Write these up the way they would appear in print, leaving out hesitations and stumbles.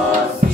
Vamos.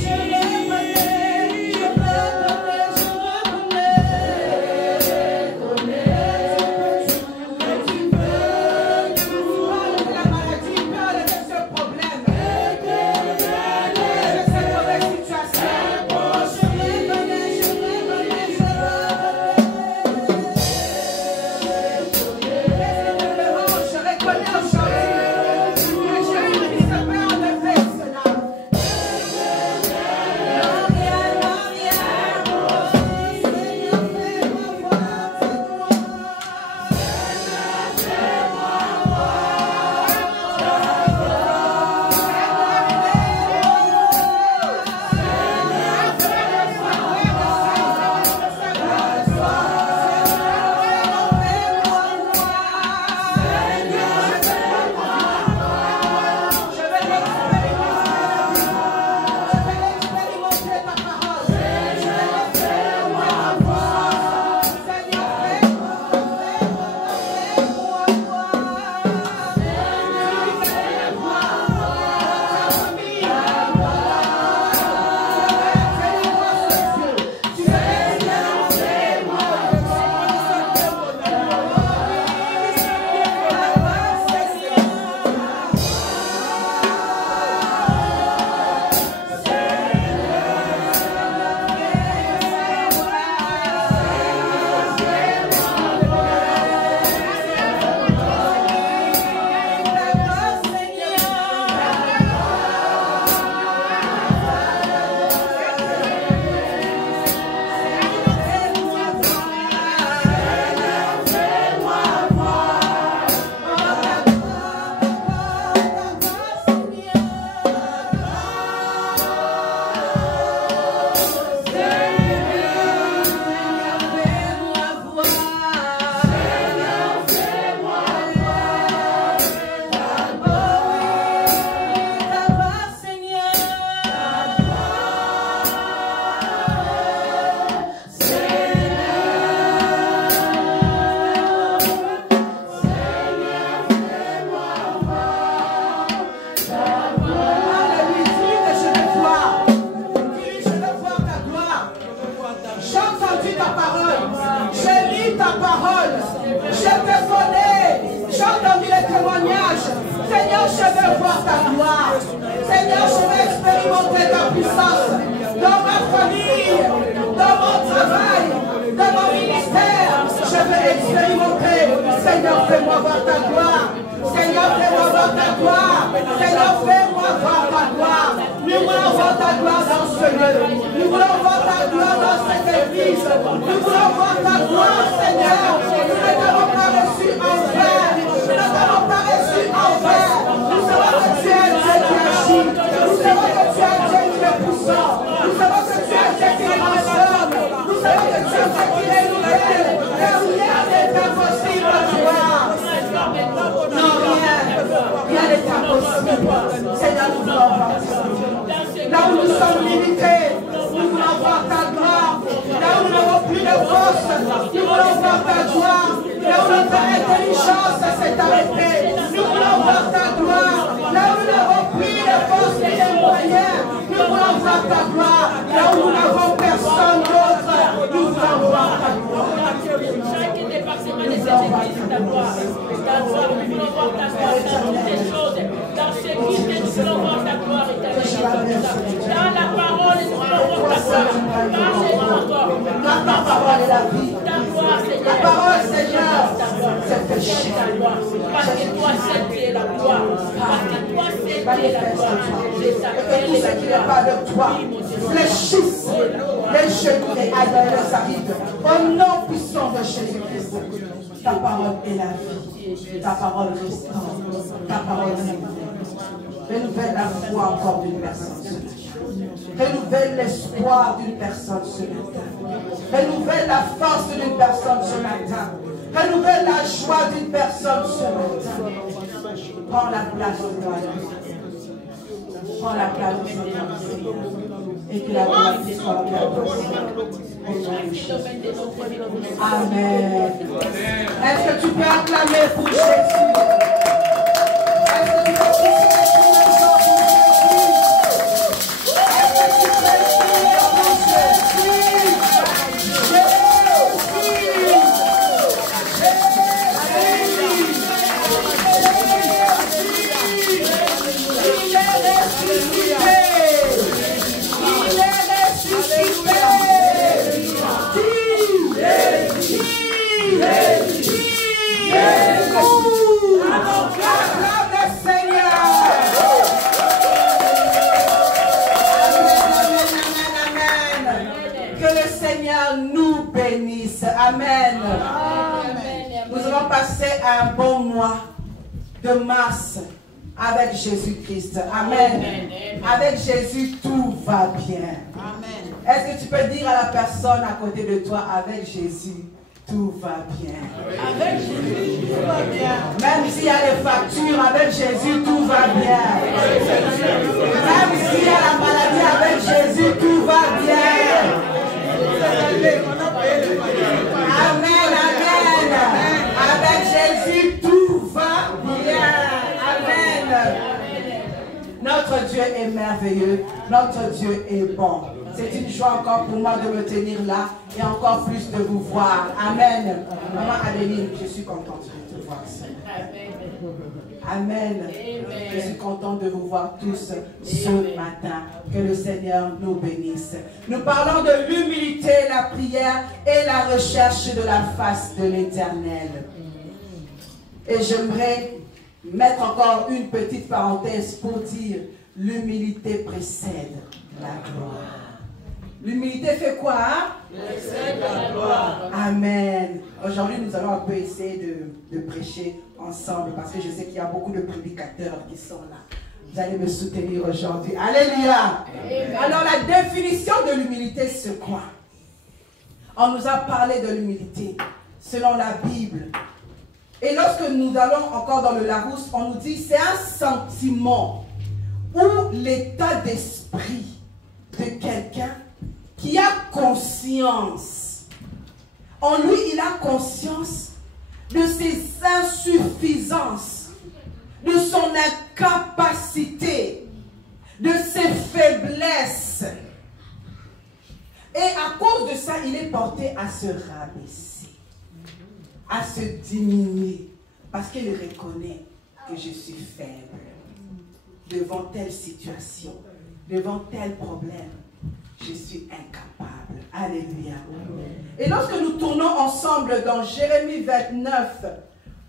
je veux voir ta gloire. Seigneur, je veux expérimenter ta puissance dans ma famille, dans mon travail, dans mon ministère. Je veux expérimenter. Seigneur, fais-moi voir ta gloire. Seigneur, fais-moi voir ta gloire. Seigneur, fais-moi voir ta gloire. Nous voulons voir ta gloire dans ce lieu. Nous voulons voir ta gloire dans cette église. Nous voulons voir ta gloire, Seigneur. Nous ne t'avons pas reçu en vain. Nous ne t'avons pas reçu en vain. Nous savons que tu es Dieu qui agit. Nous savons que tu es Dieu qui est puissant. Nous savons que tu es Dieu qui est transforme. Nous savons que tu es Dieu qui est nouvelle. Et rien n'est impossible à toi. Non, rien n'est impossible. Seigneur, nous voulons voir ta gloire. Là où nous sommes limités, nous voulons voir ta gloire. Là où nous n'avons plus de force, nous voulons voir ta gloire. Là où notre intelligence s'est arrêtée, nous voulons voir ta gloire. Là où nous n'avons plus de force et de moyens, nous voulons voir ta gloire. Là où nous n'avons personne d'autre, nous voulons voir ta gloire. Chaque département de cette église, ta gloire. Ta gloire, nous voulons voir ta gloire dans toutes les choses. Dans ce guide, nous voulons voir ta gloire et ta vie. Dans la parole, nous voulons voir ta gloire. Parlez-nous encore. Ta parole est la vie. Ta gloire, Seigneur. Ta parole, Seigneur, c'est péché. Ta gloire. Parce que toi, seul, tu es la gloire. Parce que toi, seul, tu es la gloire. Je t'appelle Tout ce qui n'est pas de toi, fléchisse les genoux et aïe les arrivent. Au nom puissant de Jésus-Christ, ta parole est la vie. Ta parole restaure. Ta parole est renouvelle la foi encore d'une personne ce matin. Renouvelle l'espoir d'une personne ce matin. Renouvelle la force d'une personne ce matin. Renouvelle la joie d'une personne ce matin. Prends la place de toi. Prends la place de Seigneur. Et que la gloire soit Amen. Est-ce que tu peux acclamer pour Jésus? Est-ce que tu peux acclamer Amen. Nous allons passer un bon mois de mars avec Jésus-Christ. Amen. Avec Jésus, tout va bien. Est-ce que tu peux dire à la personne à côté de toi, avec Jésus, tout va bien. Avec Jésus, tout va bien. Même s'il y a des factures, avec Jésus, tout va bien. Même s'il y a la maladie, avec Jésus, tout va bien. Amen, amen. Avec Jésus, tout va bien. Amen. Notre Dieu est merveilleux. Notre Dieu est bon. C'est une joie encore pour moi de me tenir là et encore plus de vous voir. Amen. Maman Adeline, je suis contente de te voir. Amen. Je suis contente de vous voir tous ce matin. Que le Seigneur nous bénisse. Nous parlons de l'humilité, la prière et la recherche de la face de l'Éternel. Et j'aimerais mettre encore une petite parenthèse pour dire l'humilité précède la gloire. L'humilité fait quoi? Précède la gloire. Amen. Aujourd'hui, nous allons un peu essayer de prêcher ensemble parce que je sais qu'il y a beaucoup de prédicateurs qui sont là. Vous allez me soutenir aujourd'hui. Alléluia. Alors, la définition de l'humilité, c'est quoi? On nous a parlé de l'humilité selon la Bible. Et lorsque nous allons encore dans le Larousse, on nous dit c'est un sentiment ou l'état d'esprit de quelqu'un qui a conscience. En lui, il a conscience de ses insuffisances, de son incapacité, de ses faiblesses. Et à cause de ça, il est porté à se rabaisser, à se diminuer, parce qu'il reconnaît que je suis faible. devant telle situation, devant tel problème, je suis incapable. Alléluia. Et lorsque nous tournons ensemble dans Jérémie 29,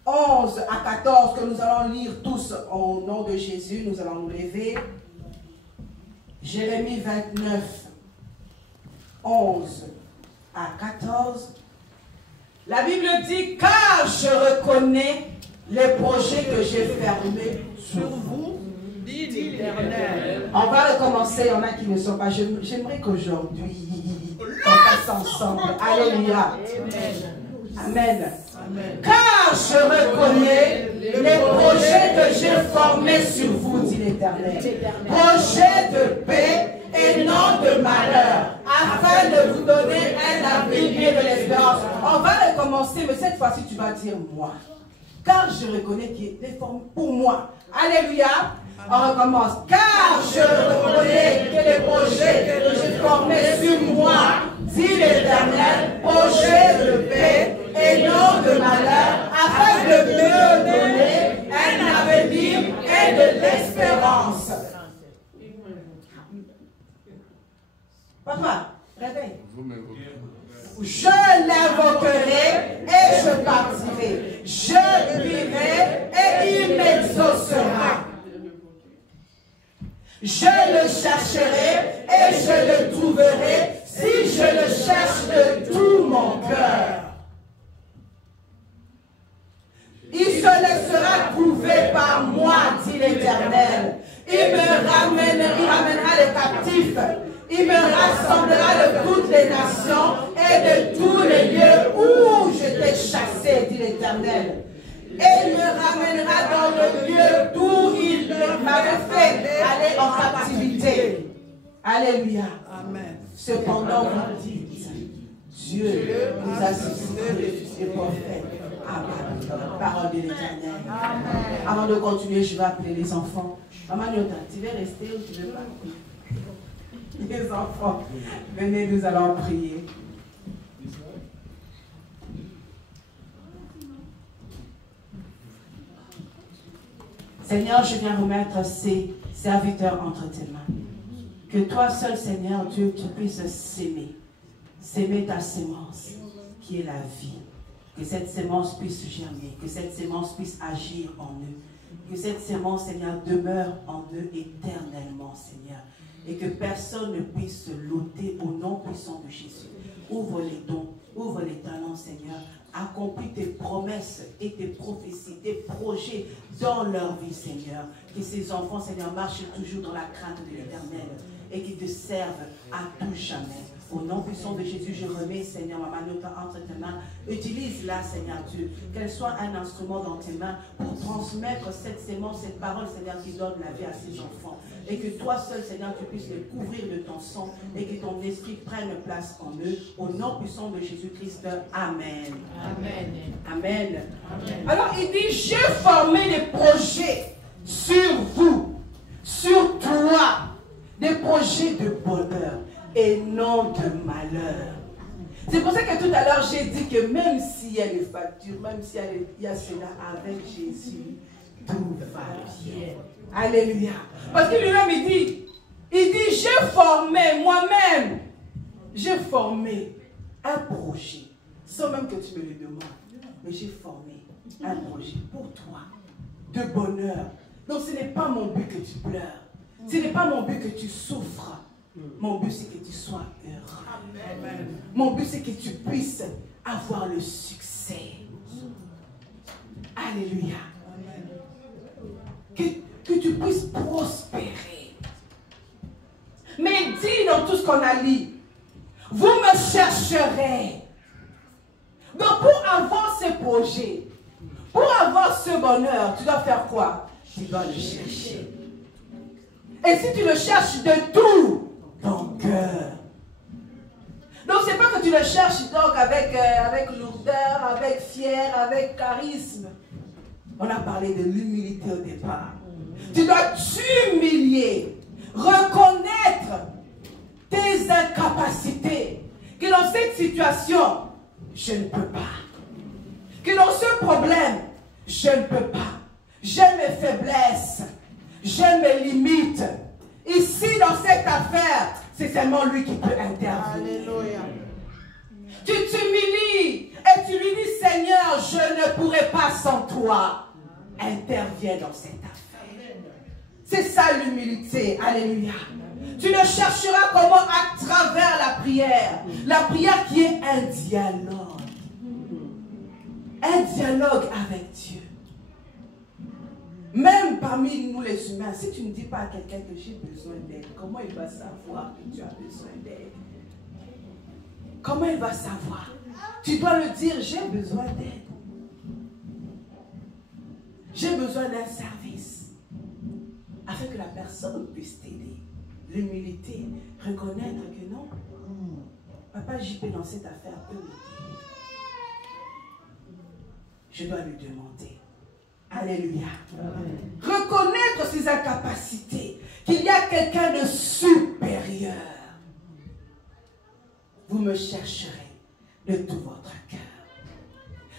11 à 14, que nous allons lire tous au nom de Jésus, nous allons nous lever. Jérémie 29, 11 à 14. La Bible dit, car je reconnais les projets que j'ai fermés sur vous, dit l'Éternel. On va recommencer, il y en a qui ne sont pas. J'aimerais qu'aujourd'hui, on passe ensemble. Alléluia. Amen. Amen. Car je reconnais les projets que j'ai formés sur vous, dit l'Éternel. Projets de paix et non de malheur, afin de vous donner un avenir et de l'espérance. On va recommencer, mais cette fois-ci, tu vas dire moi. Car je reconnais qu'il est formé pour moi. Alléluia. On recommence. Car je reconnais que les projets que j'ai formés sur moi, dit l'Éternel, projets de paix et non de malheur, afin de me donner un avenir et de l'espérance. Papa, réveille. Je l'invoquerai et je partirai. Je vivrai et il m'exaucera. Je le chercherai et je le trouverai si je le cherche de tout mon cœur. Il se laissera trouver par moi, dit l'Éternel. Il ramènera les captifs. Il me rassemblera de toutes les nations et de tous les lieux où je t'ai chassé, dit l'Éternel. Et il me ramènera dans le lieu d'où il m'avait fait aller en captivité. Alléluia. Amen. Cependant, vous dites, Dieu nous a suscité des prophètes. Amen. Parole de l'Éternel. Avant de continuer, je vais appeler les enfants. Maman Nyota, tu veux rester ou tu veux pas? Les enfants, venez, nous allons prier. Seigneur, je viens remettre ces serviteurs entre tes mains. Que toi seul, Seigneur Dieu, tu puisses s'aimer ta sémence, qui est la vie. Que cette sémence puisse germer, que cette sémence puisse agir en eux. Que cette sémence, Seigneur, demeure en eux éternellement, Seigneur. Et que personne ne puisse se l'ôter au nom puissant de Jésus. Ouvre les dons, ouvre les talents, Seigneur. Accomplis tes promesses et tes prophéties, tes projets dans leur vie, Seigneur. Que ces enfants, Seigneur, marchent toujours dans la crainte de l'Éternel et qu'ils te servent à tout jamais. Au nom puissant de Jésus, je remets, Seigneur, ma manota entre tes mains. Utilise-la, Seigneur Dieu. Qu'elle soit un instrument dans tes mains pour transmettre cette sémence, cette parole, Seigneur, qui donne la vie à ces enfants. Et que toi seul, Seigneur, tu puisses les couvrir de ton sang et que ton esprit prenne place en eux. Au nom puissant de Jésus-Christ. Amen. Amen. Amen. Amen. Alors, il dit, j'ai formé des projets sur vous, sur toi, des projets de bonheur et non de malheur. C'est pour ça que tout à l'heure, j'ai dit que même s'il y a des factures, même s'il y a cela avec Jésus, tout va bien. Alléluia. Parce que lui-même, il dit, j'ai formé moi-même, j'ai formé un projet, sans même que tu me le demandes, mais j'ai formé un projet pour toi, de bonheur. Donc ce n'est pas mon but que tu pleures, ce n'est pas mon but que tu souffres. Mon but, c'est que tu sois heureux. Amen. Mon but, c'est que tu puisses avoir le succès. Alléluia. Que tu puisses prospérer. Mais dis dans tout ce qu'on a lu, vous me chercherez. Donc pour avoir ce projet, pour avoir ce bonheur, tu dois faire quoi? Tu dois le chercher. Et si tu le cherches de tout ton cœur. Donc c'est pas que tu le cherches donc avec lourdeur, avec fier, avec charisme. On a parlé de l'humilité au départ. Tu dois t'humilier, reconnaître tes incapacités. Que dans cette situation, je ne peux pas. Que dans ce problème, je ne peux pas. J'ai mes faiblesses. j'ai mes limites. Ici, dans cette affaire, c'est seulement lui qui peut intervenir. Alléluia. Tu t'humilies et tu lui dis, Seigneur, je ne pourrai pas sans toi. Interviens dans cette affaire. C'est ça l'humilité. Alléluia. Tu ne chercheras comment à travers la prière. La prière qui est un dialogue. Un dialogue avec Dieu. Même parmi nous les humains, si tu ne dis pas à quelqu'un que j'ai besoin d'aide, comment il va savoir que tu as besoin d'aide? Comment il va savoir? Tu dois le dire, j'ai besoin d'aide. J'ai besoin d'un service. Afin que la personne puisse t'aider. L'humilité, reconnaître que non, Papa JP dans cette affaire peut m'aider. Je dois lui demander. Alléluia. Amen. Reconnaître ses incapacités, qu'il y a quelqu'un de supérieur. Vous me chercherez de tout votre cœur.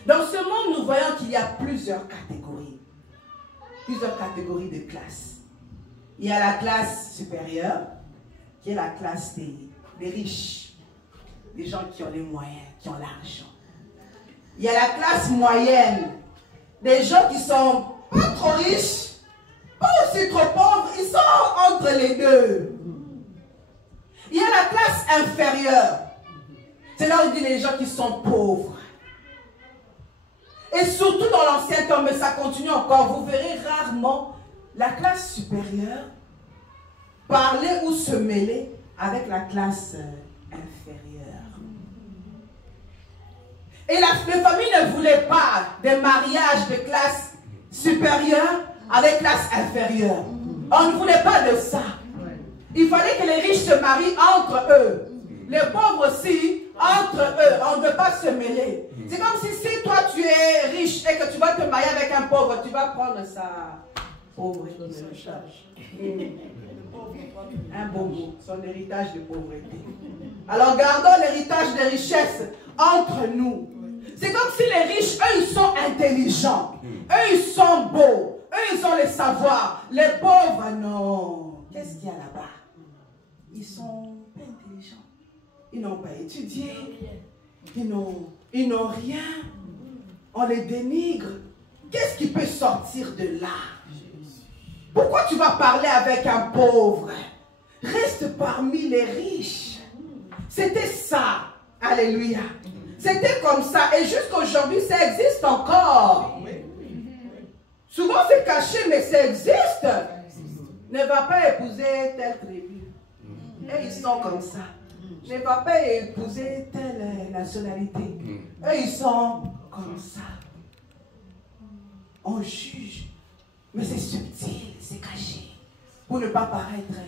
Dans ce monde, nous voyons qu'il y a plusieurs catégories de classes. Il y a la classe supérieure, qui est la classe des riches, des gens qui ont les moyens, qui ont l'argent. Il y a la classe moyenne, des gens qui sont pas trop riches, pas aussi trop pauvres, ils sont entre les deux. Il y a la classe inférieure, c'est là où on dit les gens qui sont pauvres. Et surtout dans l'Ancien Temps, mais ça continue encore, vous verrez rarement la classe supérieure parler ou se mêler avec la classe inférieure. Et les familles ne voulaient pas des mariages de classe supérieure avec classe inférieure. On ne voulait pas de ça. Il fallait que les riches se marient entre eux. Les pauvres aussi, entre eux. On ne veut pas se mêler. C'est comme si toi tu es riche et que tu vas te marier avec un pauvre, tu vas prendre sa pauvreté. Un bon mot, son héritage de pauvreté. Alors gardons l'héritage de richesse entre nous. C'est comme si les riches, eux, ils sont intelligents. Eux, ils sont beaux. Eux, ils ont les savoirs. Les pauvres, non. Qu'est-ce qu'il y a là-bas? Ils sont pas intelligents. Ils n'ont pas étudié. Ils n'ont rien. On les dénigre. Qu'est-ce qui peut sortir de là? Pourquoi tu vas parler avec un pauvre? Reste parmi les riches. C'était ça. Alléluia. C'était comme ça. Et jusqu'aujourd'hui, ça existe encore. Souvent, c'est caché, mais ça existe. Ne va pas épouser telle tribu. Et ils sont comme ça. Ne va pas épouser telle nationalité. Et ils sont comme ça. On juge. Mais c'est subtil, c'est caché. Pour ne pas paraître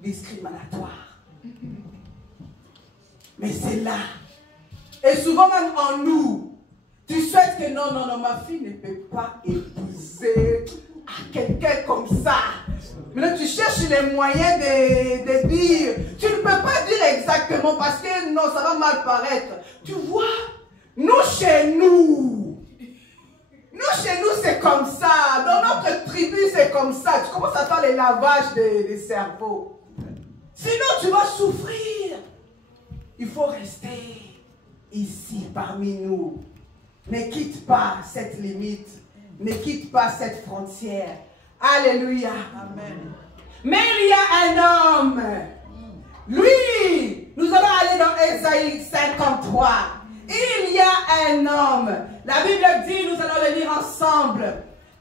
discriminatoire. Mais c'est là. Et souvent même en nous, tu souhaites que non, ma fille ne peut pas épouser quelqu'un comme ça. Mais là, tu cherches les moyens de dire. Tu ne peux pas dire exactement parce que non, ça va mal paraître. Tu vois, nous chez nous, c'est comme ça. Dans notre tribu, c'est comme ça. Tu commences à faire les lavages des cerveaux. Sinon, tu vas souffrir. Il faut rester ici, parmi nous. Ne quitte pas cette limite. Ne quitte pas cette frontière. Alléluia. Amen. Mais il y a un homme. Lui, nous allons aller dans Ésaïe 53. Il y a un homme. La Bible dit, nous allons le lire ensemble.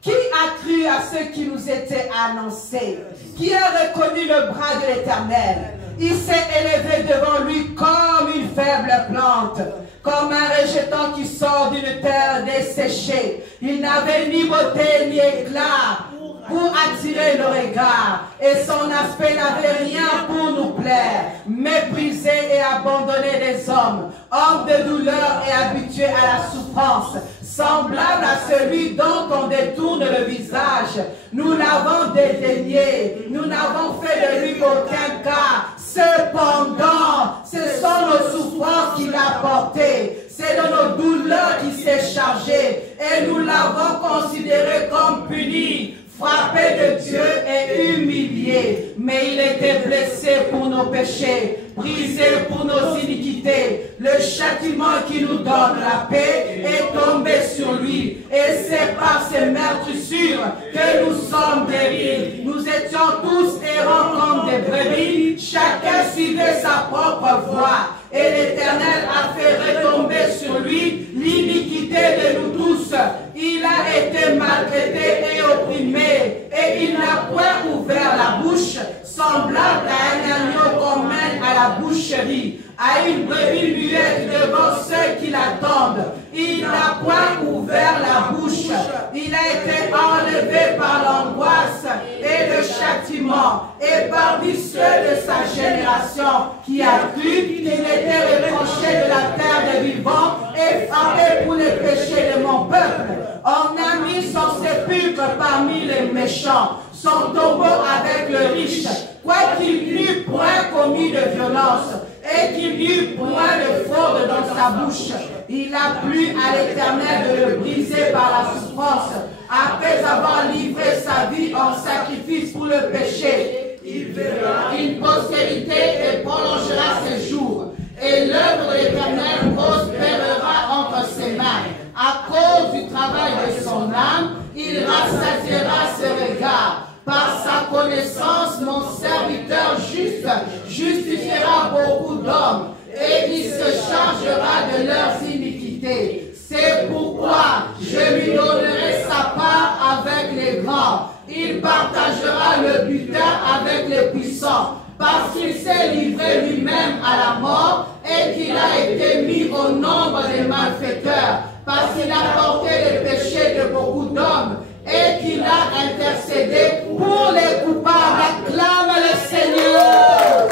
Qui a cru à ce qui nous était annoncé? Qui a reconnu le bras de l'Éternel? Il s'est élevé devant lui comme une faible plante, comme un rejeton qui sort d'une terre desséchée. Il n'avait ni beauté ni éclat pour attirer le regard, et son aspect n'avait rien pour nous plaire. Méprisé et abandonné des hommes, homme de douleur et habitué à la souffrance, semblable à celui dont on détourne le visage. Nous l'avons dédaigné, nous n'avons fait de lui aucun cas. Cependant, ce sont nos souffrances qu'il a portées. C'est de nos douleurs qu'il s'est chargé. Et nous l'avons considéré comme puni, frappé de Dieu et humilié, mais il était blessé pour nos péchés, brisé pour nos iniquités. Le châtiment qui nous donne la paix est tombé sur lui, et c'est par ses meurtrissures que nous sommes guéris. Nous étions tous errants comme des brebis, chacun suivait sa propre voie, et l'Éternel a fait retomber sur lui l'iniquité de nous tous. Il a été maltraité et opprimé, et il n'a point ouvert la bouche, semblable à un agneau qu'on mène à la boucherie, à une brebis muette devant ceux qui l'attendent. Il n'a point ouvert la bouche. Il a été enlevé par l'angoisse et le châtiment, et parmi ceux de sa génération qui a cru qu'il était reproché de la terre des vivants et frappé pour les péchés de mon peuple. On a mis son sépulcre parmi les méchants, son tombeau avec le riche, quoiqu'il n'eût point commis de violence et qu'il n'eût point de fraude dans sa bouche. Il a plu à l'Éternel de le briser par la souffrance, après avoir livré sa vie en sacrifice pour le péché. Il verra une postérité et prolongera ses jours, et l'œuvre de l'Éternel prospérera entre ses mains. À cause du travail de son âme, il rassasiera ses regards. Par sa connaissance, mon serviteur juste justifiera beaucoup d'hommes, et il se chargera de leurs iniquités. C'est pourquoi je lui donnerai sa part avec les grands. Il partagera le butin avec les puissants, parce qu'il s'est livré lui-même à la mort et qu'il a été mis au nombre des malfaiteurs, parce qu'il a porté les péchés de beaucoup d'hommes et qu'il a intercédé pour les coupables. Acclame le Seigneur.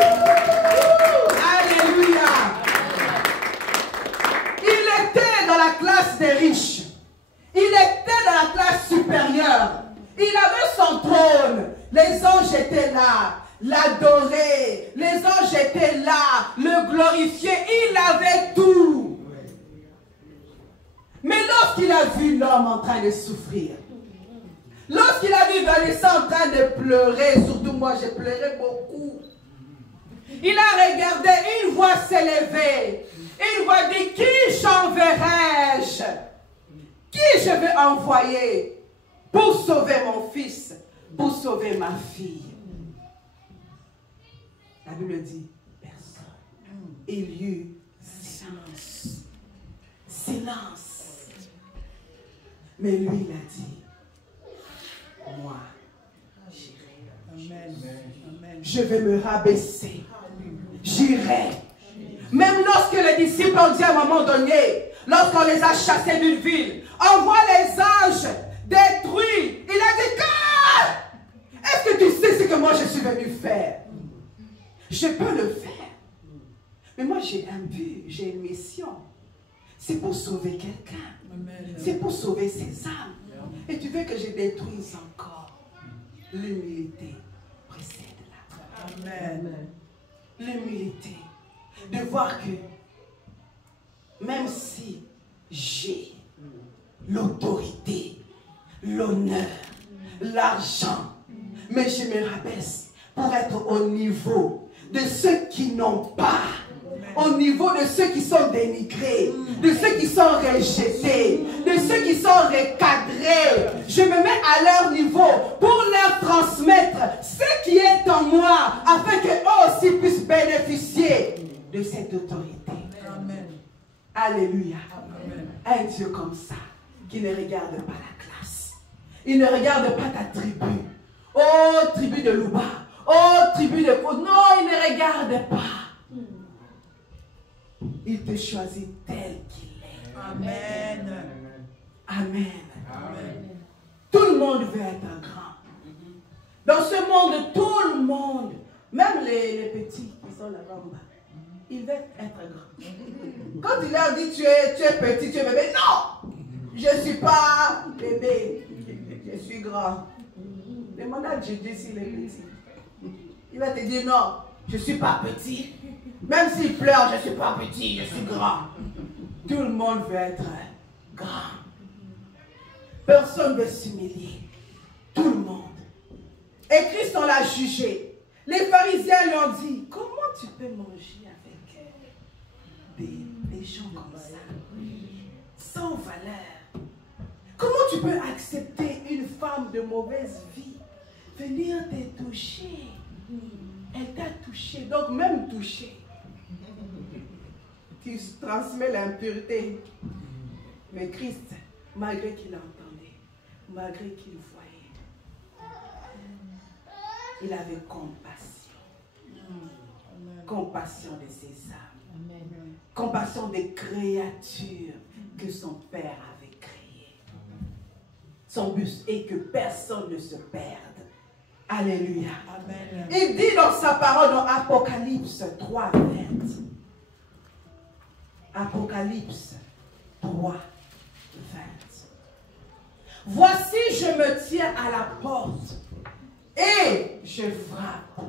Alléluia. Il était dans la classe des riches. Il était dans la classe supérieure. Il avait son trône. Les anges étaient là, l'adorer. Les anges étaient là, le glorifier. Il avait tout. Mais lorsqu'il a vu l'homme en train de souffrir, lorsqu'il a vu Vanessa en train de pleurer, surtout moi j'ai pleuré beaucoup, il a regardé, une voix s'élever, une voix dit: qui j'enverrai-je? Qui je vais envoyer pour sauver mon fils, pour sauver ma fille? La Bible dit: personne. Il y eut silence. Silence. Mais lui, il a dit: moi, j'irai. Je vais me rabaisser. J'irai. Même lorsque les disciples ont dit à un moment donné, lorsqu'on les a chassés d'une ville, on voit les anges détruits. Il a dit: est-ce que tu sais ce que moi je suis venu faire? Je peux le faire. Mais moi j'ai un but, j'ai une mission. C'est pour sauver quelqu'un. C'est pour sauver ses âmes. Et tu veux que je détruise encore? L'humilité précède là. Amen. L'humilité. De voir que même si j'ai l'autorité, l'honneur, l'argent, mais je me rabaisse pour être au niveau de ceux qui n'ont pas, au niveau de ceux qui sont dénigrés, de ceux qui sont rejetés, de ceux qui sont recadrés. Je me mets à leur niveau pour leur transmettre ce qui est en moi, afin qu'eux aussi puissent bénéficier de cette autorité. Amen. Alléluia. Amen. Un Dieu comme ça, qui ne regarde pas la classe. Il ne regarde pas ta tribu. Oh, tribu de Louba. Oh, tribu de... Non, il ne regarde pas. Il te choisit tel qu'il est. Amen. Amen. Amen. Tout le monde veut être grand. Dans ce monde, tout le monde, même les petits qui sont là-bas en bas, ils veulent être grands. Quand il leur dit: tu es petit, tu es bébé, non, je ne suis pas bébé, je suis grand. Demande à Dieu s'il est petit. Il va te dire: non, je ne suis pas petit. Même s'il pleure, je ne suis pas petit, je suis grand. Tout le monde veut être grand. Personne ne veut s'humilier. tout le monde. Et Christ, on l'a jugé. Les pharisiens lui ont dit, comment tu peux manger avec des gens comme ça, sans valeur? Comment tu peux accepter une femme de mauvaise vie venir te toucher? Elle t'a touché, donc même touché, tu transmets l'impureté. Mais Christ, malgré qu'il entendait, malgré qu'il voyait, il avait compassion. Compassion de ses âmes. Compassion des créatures que son Père avait créées. Son but est que personne ne se perde. Alléluia. Amen. Il dit dans sa parole dans Apocalypse 3, 20. Apocalypse 3, 20. Voici, je me tiens à la porte et je frappe.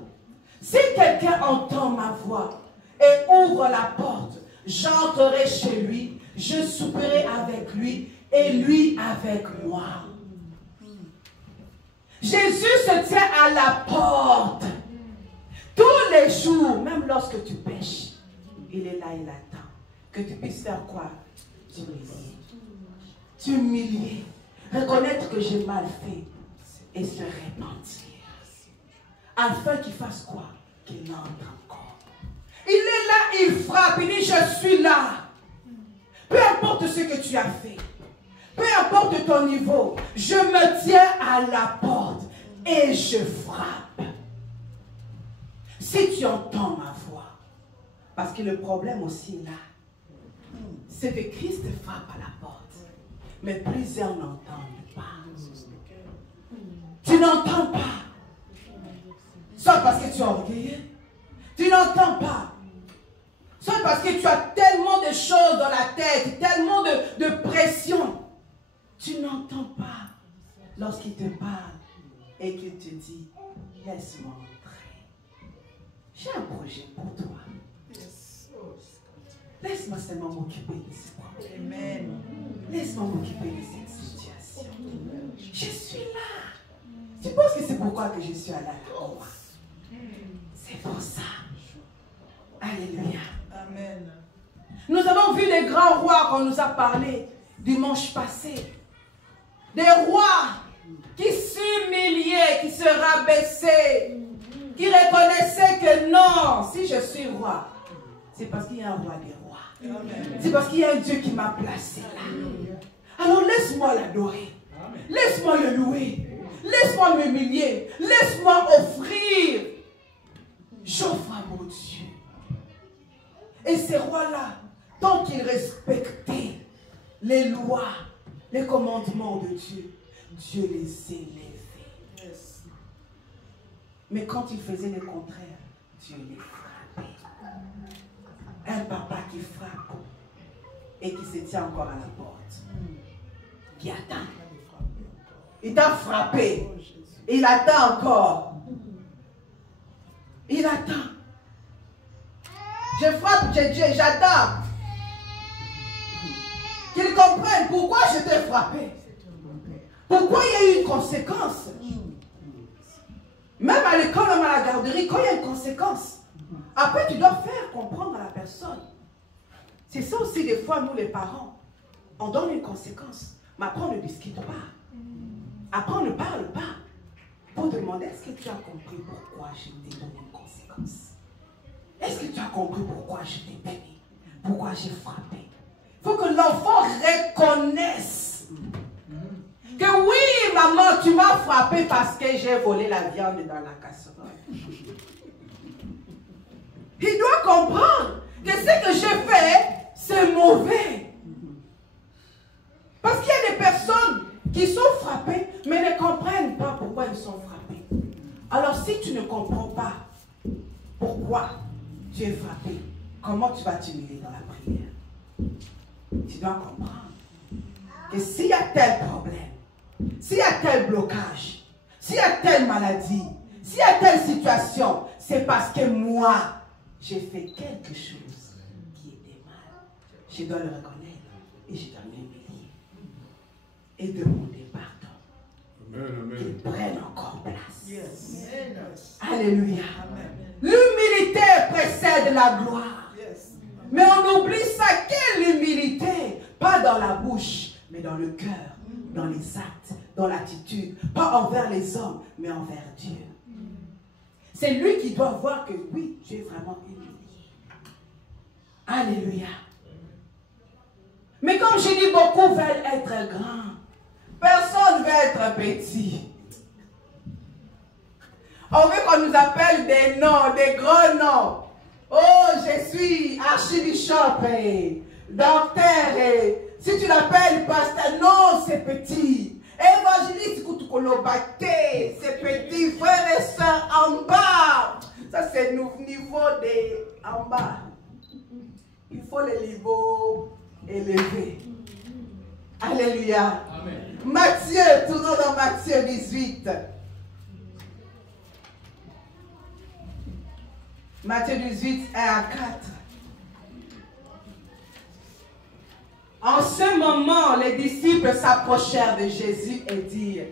Si quelqu'un entend ma voix et ouvre la porte, j'entrerai chez lui, je souperai avec lui et lui avec moi. Jésus se tient à la porte. Tous les jours, même lorsque tu pêches, il est là, il attend. Que tu puisses faire quoi? T'humilier. Reconnaître que j'ai mal fait et se repentir. Afin qu'il fasse quoi? Qu'il entre encore. Il est là, il frappe, il dit je suis là. Peu importe ce que tu as fait. Peu importe ton niveau, je me tiens à la porte et je frappe. Si tu entends ma voix, parce que le problème aussi là, c'est que Christ frappe à la porte, mais plusieurs n'entendent pas. Tu n'entends pas. Soit parce que tu es orgueilleux, tu n'entends pas. Soit parce que tu as tellement de choses dans la tête, tellement de pression. Tu n'entends pas lorsqu'il te parle et qu'il te dit, laisse-moi entrer. J'ai un projet pour toi. Laisse-moi seulement m'occuper de ce problème. Laisse-moi m'occuper de cette situation. Je suis là. Tu penses que c'est pourquoi que je suis à la croix? C'est pour ça. Alléluia. Amen. Nous avons vu des grands rois qu'on nous a parlé dimanche passé. Des rois qui s'humiliaient, qui se rabaissaient, qui reconnaissaient que non, si je suis roi, c'est parce qu'il y a un roi des rois. C'est parce qu'il y a un Dieu qui m'a placé là. Alors laisse-moi l'adorer. Laisse-moi le louer. Laisse-moi m'humilier. Laisse-moi offrir. J'offre à mon Dieu. Et ces rois-là, tant qu'ils respectaient les lois, les commandements de Dieu, Dieu les élevait. Mais quand ils faisaient le contraire, Dieu les frappait. Un papa qui frappe et qui se tient encore à la porte, qui attend. Il t'a frappé. Il attend encore. Il attend. Je frappe, j'attends. Qu'ils comprennent pourquoi je t'ai frappé. Pourquoi il y a eu une conséquence. Même à l'école, même à la garderie, quand il y a une conséquence, après tu dois faire comprendre à la personne. C'est ça aussi des fois, nous les parents, on donne une conséquence, mais après on ne discute pas. Après on ne parle pas. Pour demander, est-ce que tu as compris pourquoi je t'ai donné une conséquence? Est-ce que tu as compris pourquoi je t'ai puni? Pourquoi j'ai frappé? Il faut que l'enfant reconnaisse que oui, maman, tu m'as frappé parce que j'ai volé la viande dans la casserole. Il doit comprendre que ce que j'ai fait, c'est mauvais. Parce qu'il y a des personnes qui sont frappées, mais ne comprennent pas pourquoi ils sont frappés. Alors si tu ne comprends pas pourquoi tu es frappé, comment tu vas t'humilier dans la prière? Tu dois comprendre que s'il y a tel problème, s'il y a tel blocage, s'il y a telle maladie, s'il y a telle situation, c'est parce que moi, j'ai fait quelque chose qui était mal. Je dois le reconnaître et je dois m'humilier et demander pardon. qu'ils prennent encore place. Yes. Alléluia. Amen. L'humilité précède la gloire. Yes. Mais on oublie ça. Quelle humilité? Pas dans la bouche, mais dans le cœur, dans les actes, dans l'attitude. Pas envers les hommes, mais envers Dieu. C'est lui qui doit voir que oui, tu es vraiment humilié. Alléluia. Mais comme je dis, beaucoup veulent être grands. Personne ne veut être petit. On veut qu'on nous appelle des noms, des grands noms. Oh, je suis archibishop, docteur. Si tu l'appelles pasteur, non, c'est petit. Évangéliste, Koutukolobate, c'est petit. Frères et sœurs en bas. Ça, c'est le niveau des en bas. Il faut les niveaux élevés. Alléluia. Amen. Matthieu, tournons dans Matthieu 18. Matthieu 18, 1 à 4. En ce moment, les disciples s'approchèrent de Jésus et dirent,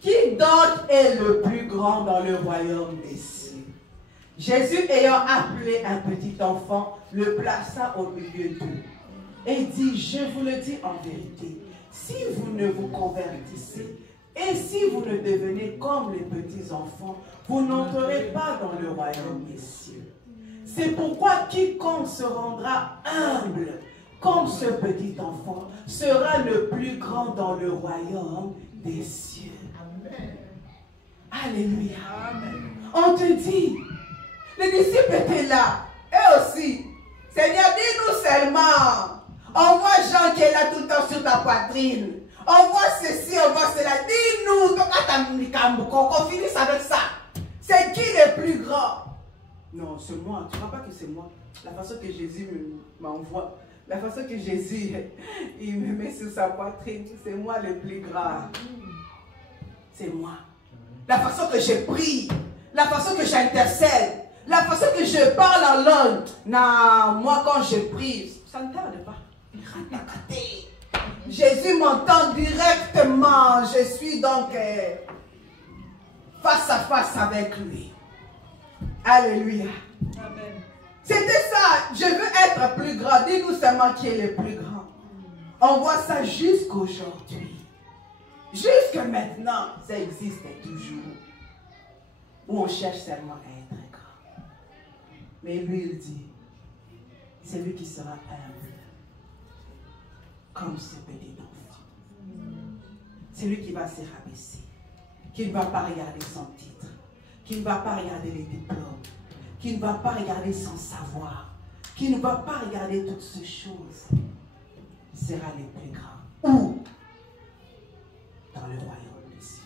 qui donc est le plus grand dans le royaume des cieux? Jésus, ayant appelé un petit enfant, le plaça au milieu d'eux et dit, je vous le dis en vérité, si vous ne vous convertissez et si vous ne devenez comme les petits enfants, vous n'entrerez pas dans le royaume des cieux. C'est pourquoi quiconque se rendra humble comme ce petit enfant sera le plus grand dans le royaume des cieux. Amen. Alléluia. Amen. On te dit, les disciples étaient là, eux aussi. Seigneur, dis-nous seulement. Envoie Jean qui est là tout le temps sur ta poitrine. Envoie ceci, envoie cela. Dis-nous, qu'on finisse avec ça. C'est qui le plus grand? Non, c'est moi. Tu ne vois pas que c'est moi. La façon que Jésus m'envoie, la façon que Jésus, il me met sur sa poitrine, c'est moi le plus grand. C'est moi. La façon que je prie, la façon que j'intercède, la façon que je parle en langue. Non, moi quand je prie, ça ne tarde pas. Jésus m'entend directement. Je suis donc face à face avec lui. Alléluia. Amen. C'était ça. Je veux être plus grand. Dis-nous seulement qui est le plus grand. On voit ça jusqu'aujourd'hui. Jusque maintenant, ça existe toujours. Où on cherche seulement à être grand. Mais lui, il dit, c'est lui qui sera humble. Comme ce petit enfant. C'est lui qui va se rabaisser. Qui ne va pas regarder son titre. Qui ne va pas regarder les diplômes. Qui ne va pas regarder son savoir. Qui ne va pas regarder toutes ces choses. Sera le plus grand. Où? Dans le royaume des cieux.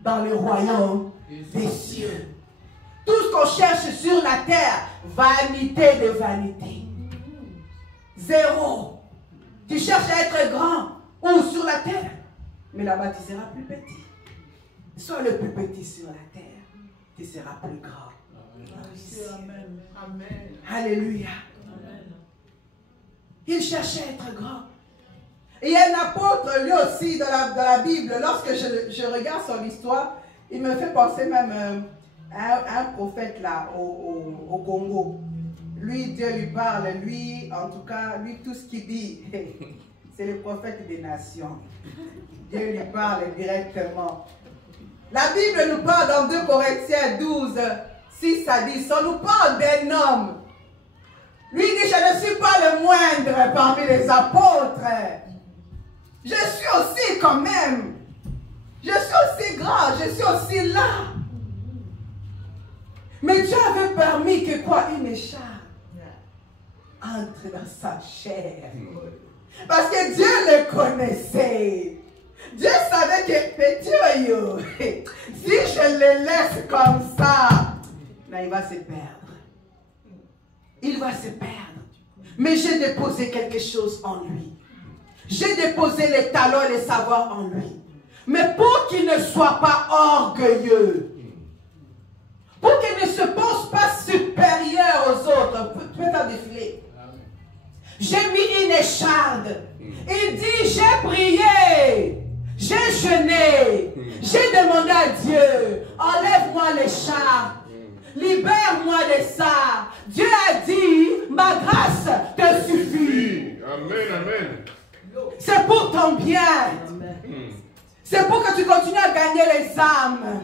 Dans le royaume des cieux. Tout ce qu'on cherche sur la terre, vanité de vanité. Zéro. Tu cherches à être grand ou sur la terre, mais là-bas tu seras plus petit. Sois le plus petit sur la terre, tu seras plus grand. Amen. Amen. Alléluia. Il cherchait à être grand. Et il y a un apôtre, lui aussi, dans la Bible, lorsque je regarde son histoire, il me fait penser même à un prophète là, au Congo. Lui, Dieu lui parle, lui, en tout cas, lui, tout ce qu'il dit, c'est le prophète des nations. Dieu lui parle directement. La Bible nous parle dans 2 Corinthiens 12, 6 à 10. On nous parle d'un homme. Lui dit, je ne suis pas le moindre parmi les apôtres. Je suis aussi quand même. Je suis aussi grand, je suis aussi là. Mais Dieu avait permis que quoi? Une écharpe entre dans sa chair. Parce que Dieu le connaissait. Dieu savait que petit, si je le laisse comme ça, là, il va se perdre. Il va se perdre. Mais j'ai déposé quelque chose en lui. J'ai déposé les talents et les savoirs en lui. Mais pour qu'il ne soit pas orgueilleux, pour qu'il ne se pense pas supérieur aux autres, tu peux t'en défiler. J'ai mis une écharde. Il dit, j'ai prié. J'ai J'ai jeûné. J'ai demandé à Dieu, enlève-moi les chars. Libère-moi de ça. Dieu a dit, ma grâce te suffit. Amen, amen. C'est pour ton bien. C'est pour que tu continues à gagner les âmes.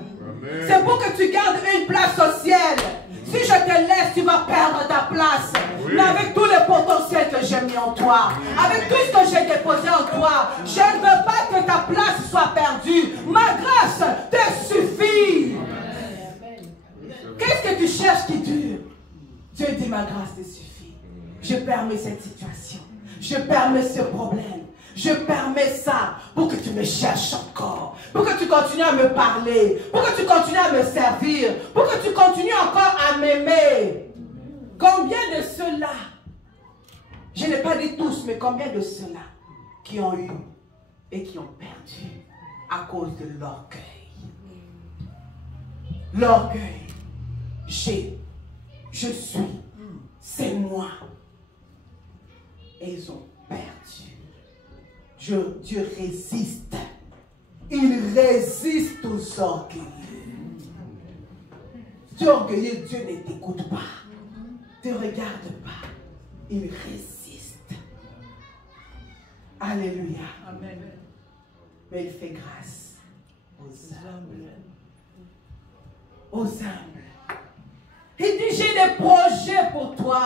C'est pour que tu gardes une place au ciel. Si je te laisse, tu vas perdre ta place. Oui. Mais avec tout le potentiel que j'ai mis en toi, avec tout ce que j'ai déposé en toi, je ne veux pas que ta place soit perdue. Ma grâce te suffit. Qu'est-ce que tu cherches qui dure? Dieu dit, ma grâce te suffit. Je permets cette situation. Je permets ce problème. Je permets ça pour que tu me cherches encore. Pour que tu continues à me parler. Pour que tu continues à me servir. Pour que tu continues encore à m'aimer. Combien de ceux-là, je n'ai pas dit tous, mais combien de ceux-là qui ont eu et qui ont perdu à cause de l'orgueil? L'orgueil. Je suis, c'est moi. Et ils ont perdu. Dieu résiste. Il résiste aux orgueilleux. Tu es orgueilleux, Dieu ne t'écoute pas. Ne te regarde pas. Il résiste. Alléluia. Amen. Mais il fait grâce aux humbles. Aux humbles. Il dit, j'ai des projets pour toi.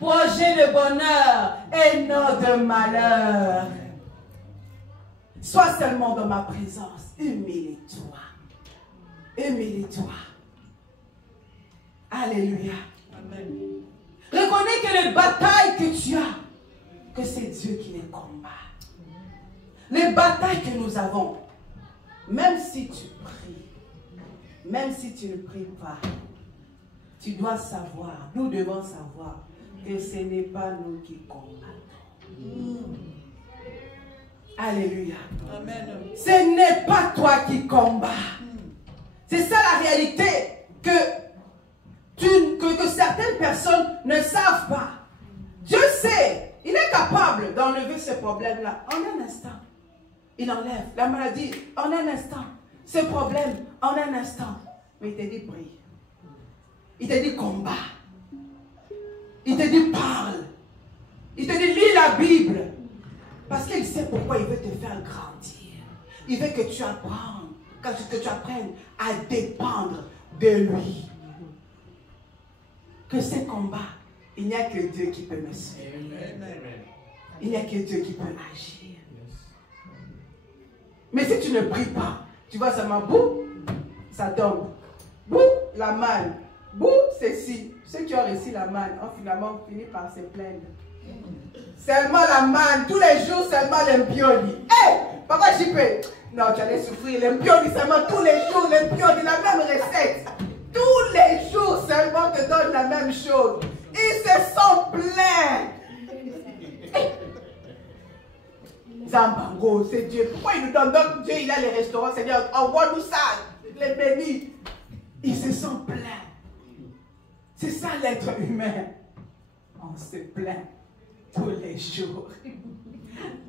Projets de bonheur et non de malheur. Sois seulement dans ma présence. Humilie-toi. Humilie-toi. Alléluia. Amen. Reconnais que les batailles que tu as, que c'est Dieu qui les combat. Les batailles que nous avons, même si tu pries, même si tu ne pries pas, tu dois savoir, nous devons savoir que ce n'est pas nous qui combattons. Alléluia. Amen. Ce n'est pas toi qui combats. C'est ça la réalité que certaines personnes ne savent pas. Dieu sait, il est capable d'enlever ce problème-là en un instant. Il enlève la maladie en un instant. Ce problème en un instant. Mais il te dit prie. Il te dit combat. Il te dit parle. Il te dit lis la Bible. Parce qu'il sait pourquoi il veut te faire grandir. Il veut que tu apprennes à dépendre de lui. Que ces combats, il n'y a que Dieu qui peut me suivre. Il n'y a que Dieu qui peut agir. Mais si tu ne pries pas, tu vois seulement boum, ça tombe. Boum, la manne. Boum, ceci. Ceux qui ont réussi la manne ont finalement fini par se plaindre. Seulement la manne, tous les jours seulement l'impiodi. Hé, papa JP, non, tu allais souffrir. L'impiodi seulement tous les jours, l'impiodi, la même recette. Tous les jours seulement te donne la même chose. Ils se sont plaints. Zambango, c'est Dieu. Pourquoi il nous donne? Donc Dieu, il a les restaurants. Seigneur, envoie-nous ça. Les bénis. Ils se sont plaints. C'est ça l'être humain. On se plaint tous les jours.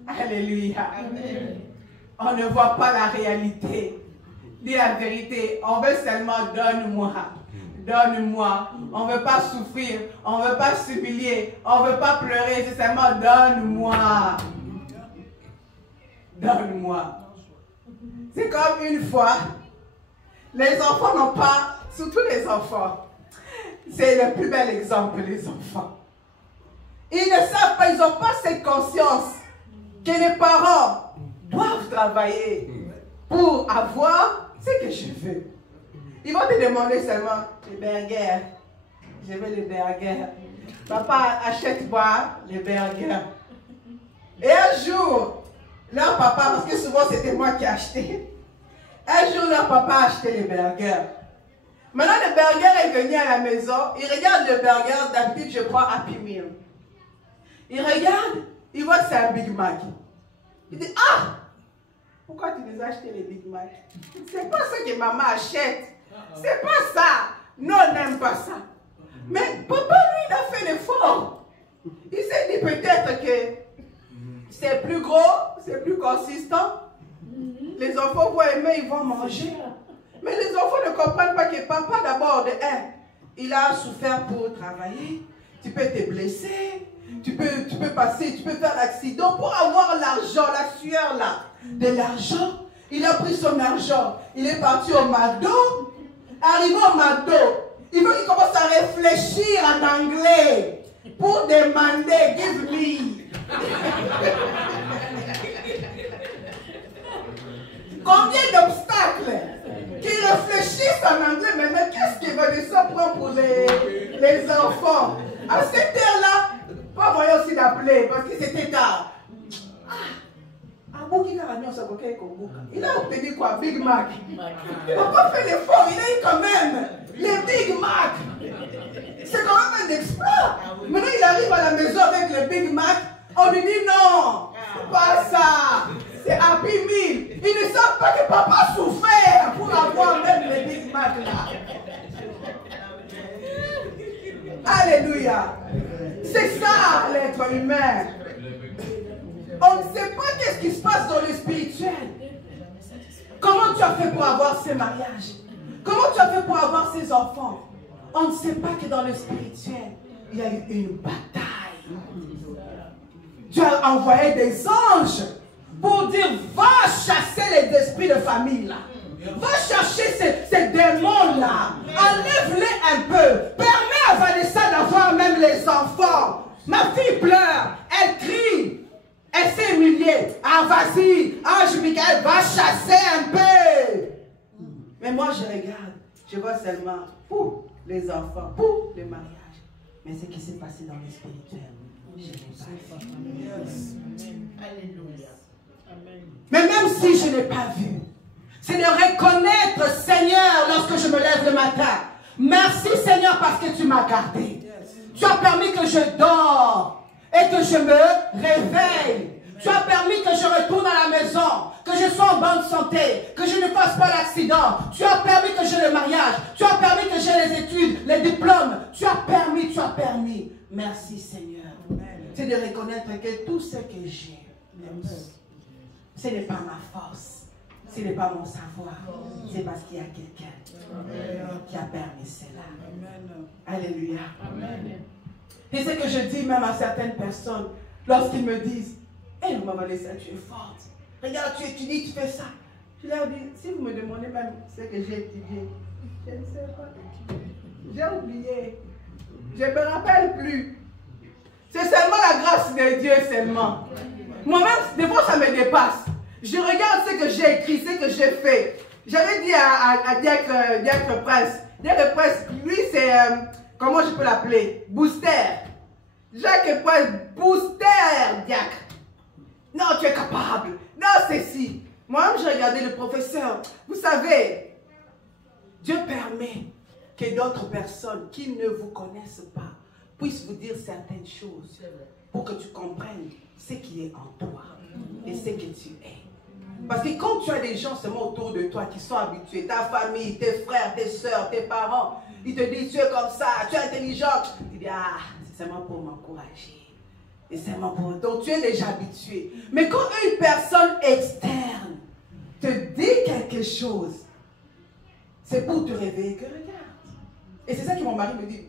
Alléluia. Amen. On ne voit pas la réalité. Dis la vérité. On veut seulement donne-moi. Donne-moi. On ne veut pas souffrir. On ne veut pas s'humilier. On ne veut pas pleurer. C'est seulement donne-moi. Donne-moi. C'est comme une fois, les enfants n'ont pas, surtout les enfants, c'est le plus bel exemple, les enfants. Ils ne savent pas, ils n'ont pas cette conscience que les parents doivent travailler pour avoir ce que je veux. Ils vont te demander seulement les burgers. Je veux les burgers. Papa, achète-moi les burgers. Et un jour, leur papa, parce que souvent c'était moi qui achetais, un jour leur papa a acheté les burgers. Maintenant le burger est venu à la maison, il regarde le burger, d'habitude je prends Happy Meal. Il regarde, il voit que c'est un Big Mac. Il dit, ah, pourquoi tu nous as acheté les Big Mac? C'est pas ça que maman achète. C'est pas ça. Non, on n'aime pas ça. Mais papa, lui, il a fait l'effort. Il s'est dit peut-être que c'est plus gros, c'est plus consistant. Les enfants vont aimer, ils vont manger. Mais les enfants ne comprennent pas que papa, d'abord, il a souffert pour travailler. Tu peux te blesser. Tu peux passer, tu peux faire l'accident pour avoir l'argent, la sueur là. De l'argent. Il a pris son argent. Il est parti au McDo. Arrivé au McDo, il veut qu'il commence à réfléchir en anglais pour demander, give me. Combien d'obstacles qui réfléchissent en anglais, mais qu'est-ce qu'il va de ça prendre pour les enfants? À cette heure-là, pas moyen aussi d'appeler parce que c'était tard. Il a obtenu quoi? Big Mac. Il n'a pas fait l'effort, il a eu quand même les Big Mac. C'est quand même un exploit. Maintenant, il arrive à la maison avec le Big Mac. On lui dit non, c'est pas ça. C'est Happy Meal. Ils ne savent pas que papa souffert pour avoir même les Big Mac là. Alléluia. C'est ça l'être humain. On ne sait pas qu'est-ce qui se passe dans le spirituel. Comment tu as fait pour avoir ces mariages? Comment tu as fait pour avoir ces enfants? On ne sait pas que dans le spirituel, il y a eu une bataille. Tu as envoyé des anges pour dire, va chasser les esprits de famille là. Va chercher ces démons-là. Enlève-les un peu. Permets à Vanessa d'avoir même les enfants. Ma fille pleure. Elle crie. Elle s'est humiliée. Ah, vas-y. Ange Michael, va chasser un peu. Mais moi, je regarde. Je vois seulement pour les enfants, pour le mariage. Mais ce qui s'est passé dans le spirituel, je n'ai pas vu. Alléluia. Mais même si je n'ai pas vu, c'est de reconnaître, Seigneur, lorsque je me lève le matin. Merci, Seigneur, parce que tu m'as gardé. Tu as permis que je dors et que je me réveille. Tu as permis que je retourne à la maison, que je sois en bonne santé, que je ne fasse pas d'accident. Tu as permis que j'ai le mariage. Tu as permis que j'ai les études, les diplômes. Tu as permis, tu as permis. Merci, Seigneur. C'est de reconnaître que tout ce que j'ai, ce n'est pas ma force. Ce n'est pas mon savoir. C'est parce qu'il y a quelqu'un qui a permis cela. Alléluia. Et c'est que je dis même à certaines personnes, lorsqu'ils me disent, hé, maman Vanessa, tu es forte. Regarde, tu étudies, tu fais ça. Je leur dis, si vous me demandez même ce que j'ai étudié, je ne sais pas. J'ai oublié. Je ne me rappelle plus. C'est seulement la grâce de Dieu seulement. Moi-même, des fois, ça me dépasse. Je regarde ce que j'ai écrit, ce que j'ai fait. J'avais dit à Diacre Prince. Diacre Prince, lui, c'est, comment je peux l'appeler? Booster. Jacques Prince, booster, Diacre. Non, tu es capable. Non, c'est si. Moi-même, j'ai regardé le professeur. Vous savez, Dieu permet que d'autres personnes qui ne vous connaissent pas puissent vous dire certaines choses pour que tu comprennes ce qui est en toi et ce que tu es. Parce que quand tu as des gens seulement autour de toi qui sont habitués, ta famille, tes frères, tes soeurs, tes parents, ils te disent tu es comme ça, tu es intelligente. Tu dis ah, c'est seulement pour m'encourager. Et seulement pour... Donc tu es déjà habitué. Mais quand une personne externe te dit quelque chose, c'est pour te réveiller que regarde. Et c'est ça que mon mari me dit.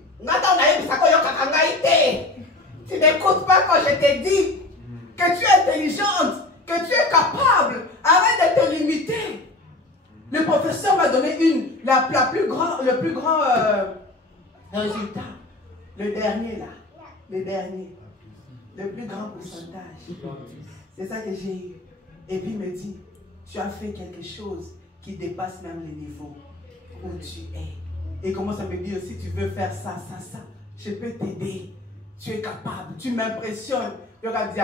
Tu n'écoutes pas quand je t'ai dit que tu es intelligente, que tu es capable. Arrête de te limiter. Le professeur m'a donné le plus grand résultat. Le dernier là. Le dernier. Le plus grand pourcentage. C'est ça que j'ai eu. Et puis il me dit, tu as fait quelque chose qui dépasse même le niveau où tu es. Et commence à me dire, si tu veux faire ça, ça, ça, je peux t'aider. Tu es capable, tu m'impressionnes. Il aura dit,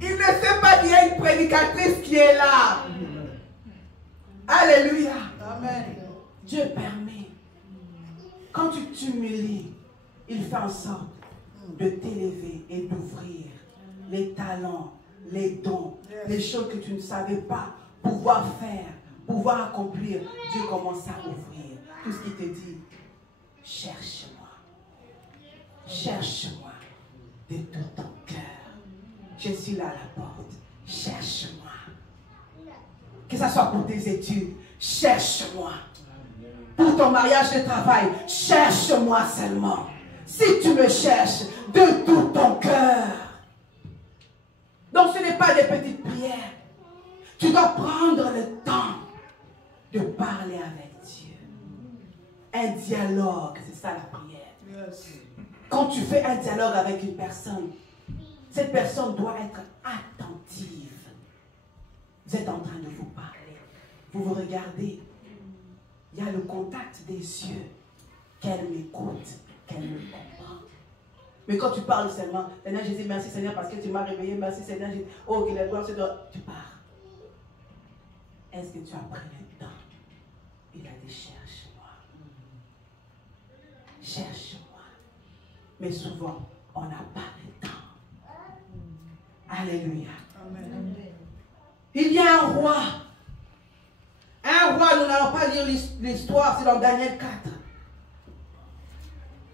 il ne sait pas qu'il y a une prédicatrice qui est là. Alléluia. Amen. Dieu permet. Quand tu t'humilies, il fait en sorte de t'élever et d'ouvrir les talents, les dons, les choses que tu ne savais pas pouvoir faire, pouvoir accomplir. Dieu commence à ouvrir tout ce qui te dit. Cherche-moi. Cherche-moi de tout ton cœur. je suis là à la porte. Cherche-moi. Que ce soit pour tes études, cherche-moi. Pour ton mariage de travail, cherche-moi seulement. Si tu me cherches de tout ton cœur. Donc ce n'est pas des petites prières. Tu dois prendre le temps de parler avec Dieu. Un dialogue, c'est ça la prière. Yes. Quand tu fais un dialogue avec une personne, cette personne doit être attentive. Vous êtes en train de vous parler. Vous vous regardez. Il y a le contact des yeux. Qu'elle m'écoute, qu'elle me comprend. Mais quand tu parles seulement, Seigneur Jésus, merci Seigneur parce que tu m'as réveillé, merci Seigneur Jésus. Oh, que la gloire se donne. Tu pars. Est-ce que tu as pris le temps? Il a dit, cherche-moi. Cherche-moi. Mais souvent, on n'a pas le temps. Alléluia. Amen. Il y a un roi. Un roi, nous n'allons pas lire l'histoire, c'est dans Daniel 4.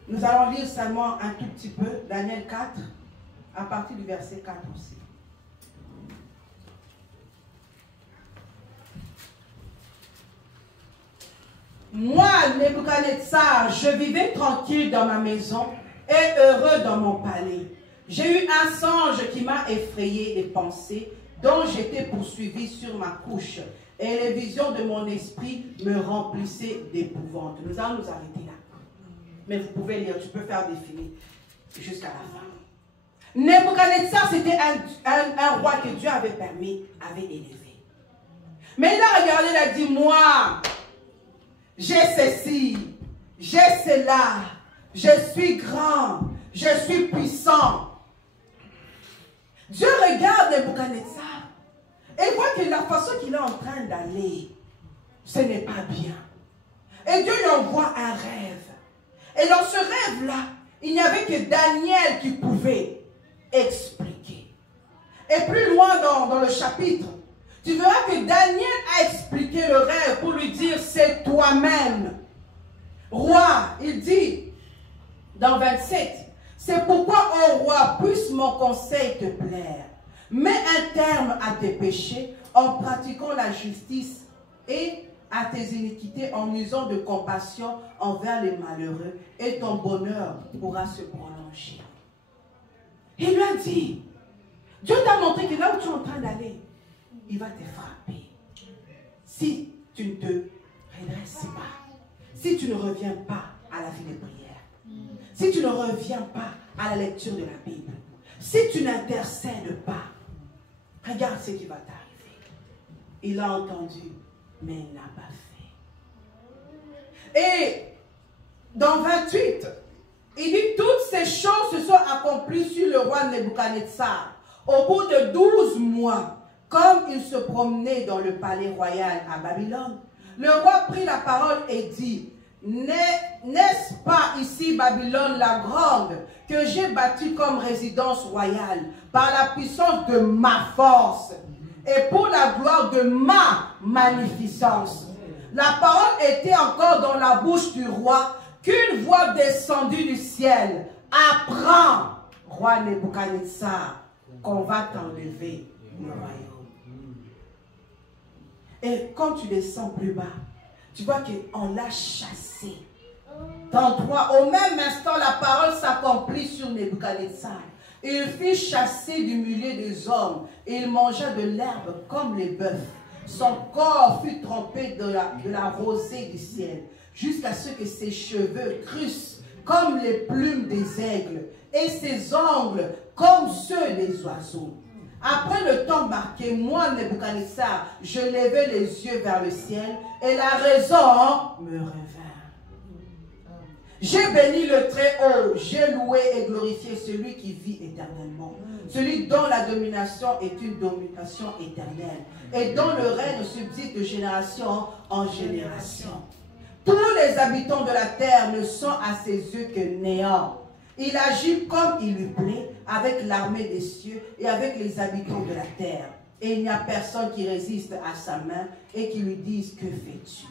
Nous allons lire seulement un tout petit peu, Daniel 4, à partir du verset 4 aussi. Moi, Nebuchadnezzar, je vivais tranquille dans ma maison et heureux dans mon palais. J'ai eu un songe qui m'a effrayé des pensées dont j'étais poursuivi sur ma couche. Et les visions de mon esprit me remplissaient d'épouvante. Nous allons nous arrêter là. Mais vous pouvez lire, tu peux faire défiler jusqu'à la fin. Nebuchadnezzar, c'était un roi que Dieu avait permis, avait élevé. Mais il a regardé, il a dit, moi, j'ai ceci, j'ai cela, je suis grand, je suis puissant. Dieu regarde Nebuchadnezzar et voit que la façon qu'il est en train d'aller, ce n'est pas bien. Et Dieu lui envoie un rêve. Et dans ce rêve-là, il n'y avait que Daniel qui pouvait expliquer. Et plus loin dans le chapitre, tu verras que Daniel a expliqué le rêve pour lui dire, c'est toi-même. Roi, il dit, dans 27, c'est pourquoi, ô roi, puisse mon conseil te plaire. Mets un terme à tes péchés en pratiquant la justice et à tes iniquités en usant de compassion envers les malheureux et ton bonheur pourra se prolonger. Il lui a dit, Dieu t'a montré que là où tu es en train d'aller, il va te frapper. Si tu ne te redresses pas, si tu ne reviens pas à la vie de prière, si tu ne reviens pas à la lecture de la Bible, si tu n'intercèdes pas, regarde ce qui va t'arriver. Il a entendu, mais il n'a pas fait. Et dans 28, il dit, toutes ces choses se sont accomplies sur le roi Nebuchadnezzar. Au bout de 12 mois, comme il se promenait dans le palais royal à Babylone, le roi prit la parole et dit, n'est-ce pas ici Babylone la grande que j'ai bâtie comme résidence royale par la puissance de ma force et pour la gloire de ma magnificence? La parole était encore dans la bouche du roi qu'une voix descendue du ciel. Apprends, roi Nebuchadnezzar, qu'on va t'enlever le royaume. Et quand tu descends plus bas, tu vois qu'on l'a chassé. Dans 3, au même instant, la parole s'accomplit sur Nebuchadnezzar. Il fut chassé du milieu des hommes et il mangea de l'herbe comme les bœufs. Son corps fut trempé de la rosée du ciel jusqu'à ce que ses cheveux crussent comme les plumes des aigles et ses ongles comme ceux des oiseaux. Après le temps marqué, moi, Nebuchadnezzar, je levai les yeux vers le ciel et la raison me revint. J'ai béni le Très-Haut, j'ai loué et glorifié celui qui vit éternellement, celui dont la domination est une domination éternelle et dont le règne subsiste de génération en génération. Tous les habitants de la terre ne sont à ses yeux que néant. Il agit comme il lui plaît avec l'armée des cieux et avec les habitants de la terre. Et il n'y a personne qui résiste à sa main et qui lui dise, que fais-tu?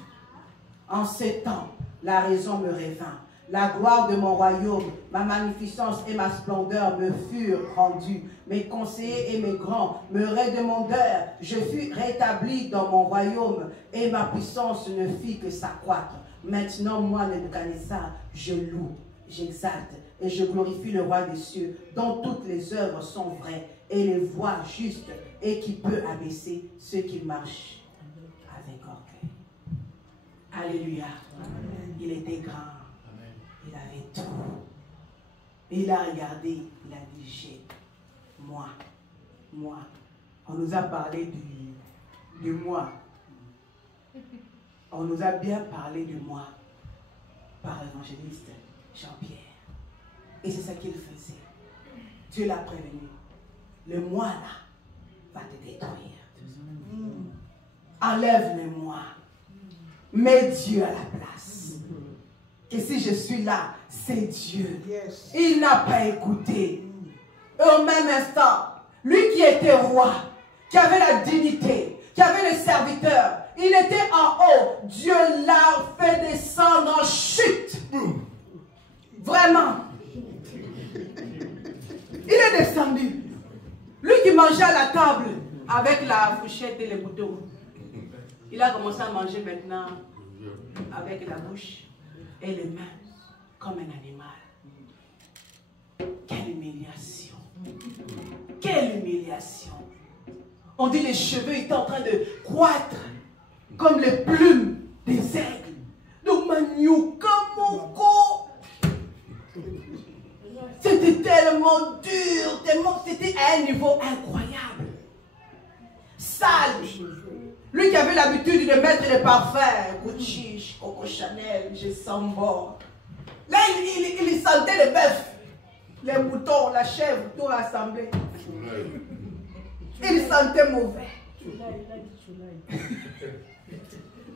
En ce temps, la raison me revint. La gloire de mon royaume, ma magnificence et ma splendeur me furent rendues. Mes conseillers et mes grands me redemandèrent. Je fus rétabli dans mon royaume et ma puissance ne fit que s'accroître. Maintenant, moi, Nebuchadnezzar, je loue, j'exalte et je glorifie le roi des cieux, dont toutes les œuvres sont vraies et les voies justes, et qui peut abaisser ceux qui marchent avec orgueil. Alléluia. Amen. Il était grand. Amen. Il avait tout. Il a regardé, il a dit, moi. On nous a parlé du moi. On nous a bien parlé du moi par l'évangéliste Jean-Pierre. Et c'est ça qu'il faisait. Dieu l'a prévenu. Le moi là va te détruire. Enlève le moi. Mets Dieu à la place. Et si je suis là, c'est Dieu. Il n'a pas écouté. Et au même instant, lui qui était roi, qui avait la dignité, qui avait le serviteur, il était en haut. Dieu l'a fait descendre en chute. Vraiment. Il est descendu. Lui qui mangeait à la table avec la fourchette et les boutons. Il a commencé à manger maintenant avec la bouche et les mains comme un animal. Quelle humiliation. Quelle humiliation. On dit les cheveux étaient en train de croître comme les plumes des aigles. Donc Manioukamoko. C'était tellement dur, tellement, c'était à un niveau incroyable. Sale. Lui qui avait l'habitude de mettre les parfums, Gucci, Coco Chanel, je sens bon. Là, il sentait les bœufs, les moutons, la chèvre, tout rassemblé. Il sentait mauvais.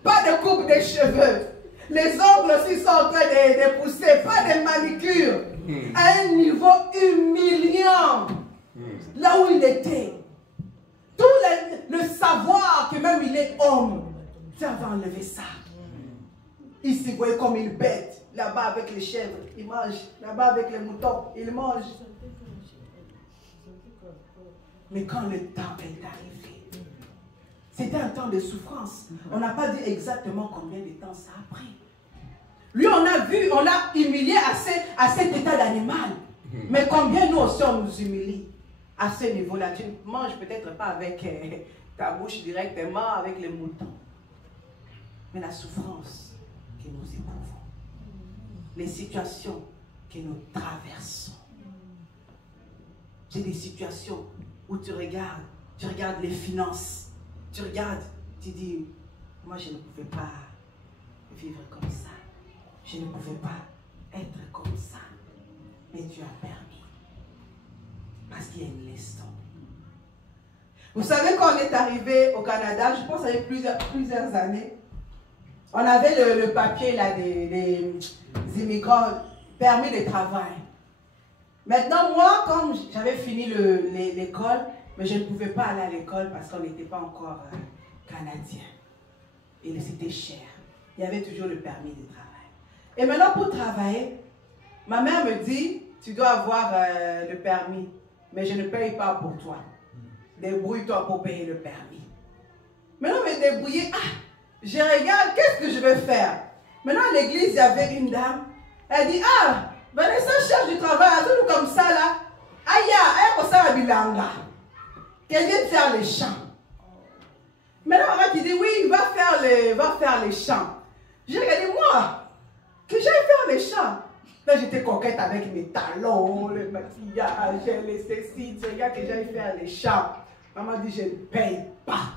Pas de coupe de cheveux. Les ongles aussi sont en train de pousser. Pas de manicure. À un niveau humiliant. Là où il était. Tout le savoir que même il est homme. Tu avais enlevé ça. Il s'y voyait comme une bête. Là-bas avec les chèvres, il mange. Là-bas avec les moutons, il mange. Mais quand le temps est arrivé, c'était un temps de souffrance. On n'a pas dit exactement combien de temps ça a pris. Lui, on a vu, on l'a humilié à cet état d'animal. Mais combien nous aussi on nous humilie à ce niveau-là? Tu ne manges peut-être pas avec ta bouche directement, avec les moutons. Mais la souffrance que nous éprouvons, les situations que nous traversons. J'ai des situations où tu regardes les finances, tu regardes, tu dis, moi je ne pouvais pas vivre comme ça, je ne pouvais pas être comme ça, mais Dieu a permis, parce qu'il y a une leçon. Vous savez, quand on est arrivé au Canada, je pense qu'il y a plusieurs années, on avait le papier là, des immigrants, permis de travail. Maintenant, moi, comme j'avais fini l'école, mais je ne pouvais pas aller à l'école parce qu'on n'était pas encore canadien. Et c'était cher. Il y avait toujours le permis de travail. Et maintenant, pour travailler, ma mère me dit, tu dois avoir le permis, mais je ne paye pas pour toi. Débrouille-toi pour payer le permis. Maintenant, me débrouiller, je regarde, qu'est-ce que je vais faire? Maintenant, à l'église, il y avait une dame, elle dit, Vanessa cherche du travail, tout comme ça là. Aïe, elle ça va bilanga. Qu'elle vient de faire les champs. Maintenant, maman qui dit oui, il va faire les champs. J'ai regardé moi, que j'aille faire les champs. Là, j'étais coquette avec mes talons, le maquillage, les ceci, tu regardes que j'aille faire les champs. Maman dit je ne paye pas.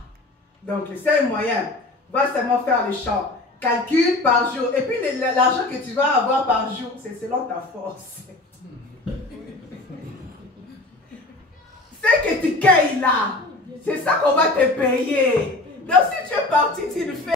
Donc, le seul moyen, va seulement faire les champs. Calcule par jour. Et puis l'argent que tu vas avoir par jour, c'est selon ta force. C'est que tu cueilles là. C'est ça qu'on va te payer. Donc si tu es parti, tu le fais.